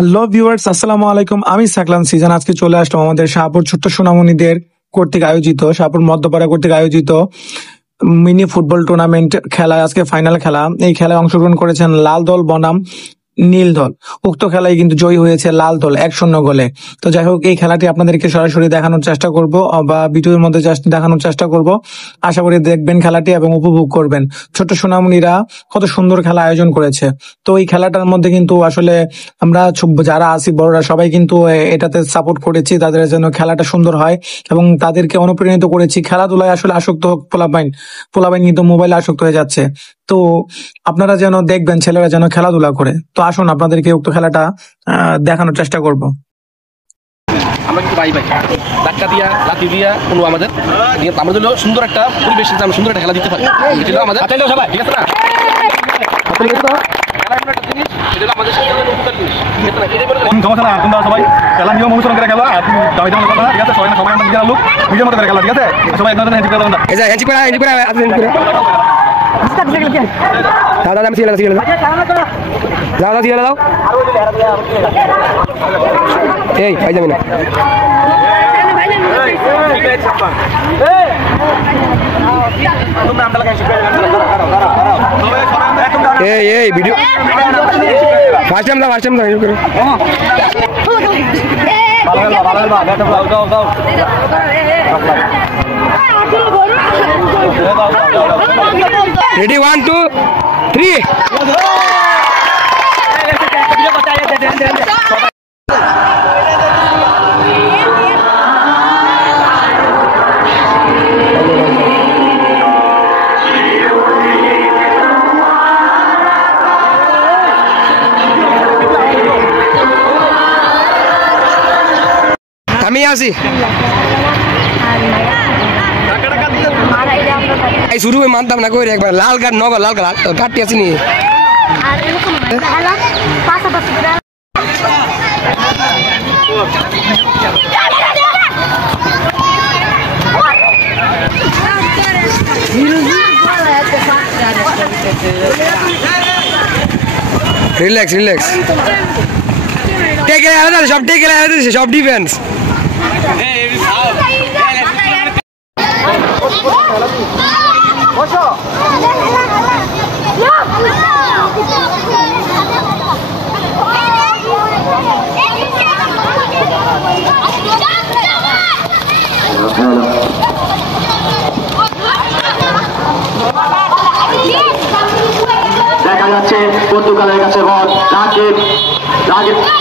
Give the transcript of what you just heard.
Hello viewers, আসসালামু আলাইকুম। আমি সাকলাম সিজন। আজকে চলে আসলাম আমাদের শাহপুর ছোট্ট সোনামণিদের কর্তৃক আয়োজিত, শাহপুর মধ্যপাড়া কর্তৃক আয়োজিত মিনি ফুটবল টুর্নামেন্ট খেলায় আজকে ফাইনাল খেলা। এই খেলায় অংশগ্রহণ করেছেন লাল দল বনাম নীল দল। উক্ত খেলায় কিন্তু জয়ী হয়েছে লাল দল 1-0 গোলে। তো যাই হোক, এই খেলাটি আপনাদেরকে সরাসরি দেখানোর চেষ্টা করব বা ভিডিওর মধ্যে দেখানোর চেষ্টা করব। আশা করি দেখবেন খেলাটি এবং উপভোগ করবেন। ছোট্ট সোনামণিরা কত সুন্দর খেলা আয়োজন করেছে। তো এই খেলাটার মধ্যে কিন্তু আসলে আমরা যারা আছি বড়রা সবাই কিন্তু এটাতে সাপোর্ট করেছি, তাদের যেন খেলাটা সুন্দর হয় এবং তাদেরকে অনুপ্রাণিত করেছি খেলাধুলায় আসলে আসক্ত হোক। পোলাপাইন কিন্তু মোবাইলে আসক্ত হয়ে যাচ্ছে। তো আপনারা যেন দেখবেন ছেলেরা যেন খেলাধুলা করে। তো আসুন আপনাদেরকে উক্ত খেলাটা দেখানোর চেষ্টা করব। আমরা কিন্তু ভাই ধাক্কা দিয়া লাথি দিয়া কোনো আমাদের জন্য সুন্দর একটা পরিবেশ, আমরা সুন্দর একটা খেলা দিতে পারি। এটা আমাদের সবাই ঠিক আছে না? সবাই খেলা নিয়ম অনুসরণ করে খেলা, আর দাবি দেওয়ার কথা ঠিক আছে। সবাই সবাই আমরা নিজেরা লোক নিজের মতো করে খেলা, ঠিক আছে? সবাই একদম হ্যান্ডি করে দাও। এই ভাই যাবে না এই ভিডিও ফার্স্ট টাইম দাও করে রেডি 1 2 3 আমি আসি এই শুরু হয়ে মানতাম না করে একবার লাল কার্ড নগর লাল কার্ডটি আসিনি। রিল্যাক্স টেকে আলাদা সব ডিফেন্স। দেখা যাচ্ছে পর্তুগালের কাছে বল রাকিব